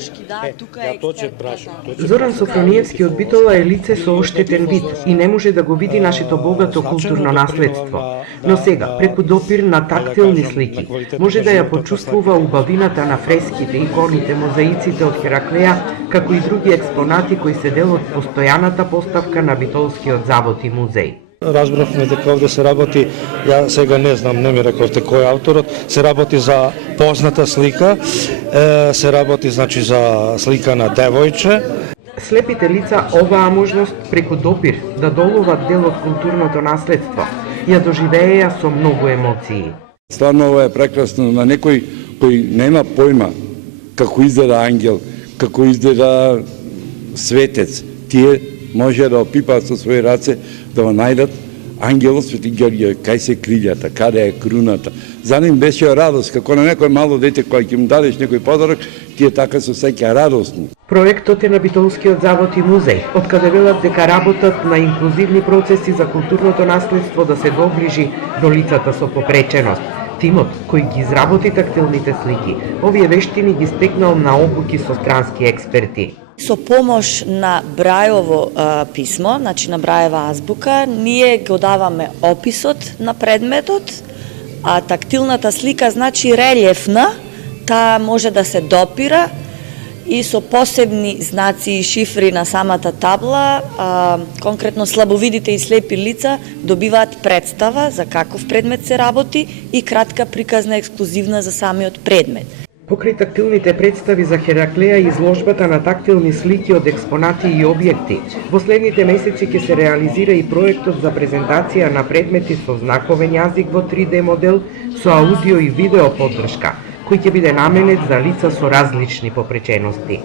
Софрониевски, да, тука е експерт. Зоран Софрониевски од Битола е лице со оштетен вид и не може да го види нашето богато културно наследство. Но сега, преку допир на тактилни слики, може да ја почувствува убавината на фреските, иконите, мозаиците од Хераклеја, како и други експонати кои се дел од постојаната поставка на Битолскиот завод и музеј. Разбравме дека овде се работи, ја сега не знам, не ми рековте кој е авторот, се работи за позната слика, се работи значи за слика на девојче. Слепите лица оваа можност преку допир да доловат дел од културното наследство ја доживееја со многу емоции. Стварно ова е прекрасно на некој кој нема појма како изгледа ангел, како изгледа светец. Тие може да опипаат со своји раце да го најдат ангелот Свети Ѓорѓе, кај се крилјата, каде е круната. За ним беше радост, како на некој мало дете кој ќе му дадеш некој подарок, тие така се осеќа радосни. Проектот е на Битолскиот завод и музеј, откаде велат дека работат на инклузивни процеси за културното наследство да се доближи до лицата со попреченост. Тимот кој ги изработи тактилните слики, овие вештини ги стекнал на обуки со странски експерти. Со помош на Брајово писмо, значи на Брајева азбука, ние го даваме описот на предметот, а тактилната слика значи релјефна, таа може да се допира и со посебни знаци и шифри на самата табла, конкретно слабовидите и слепи лица добиваат представа за каков предмет се работи и кратка приказна ексклузивна за самиот предмет. Покрај тактилните представи за Хераклеја и изложбата на тактилни слики од експонати и објекти, во следните месеци ќе се реализира и проектот за презентација на предмети со знаковен јазик во 3D модел со аудио и видео поддршка, кој ќе биде наменет за лица со различни попречености.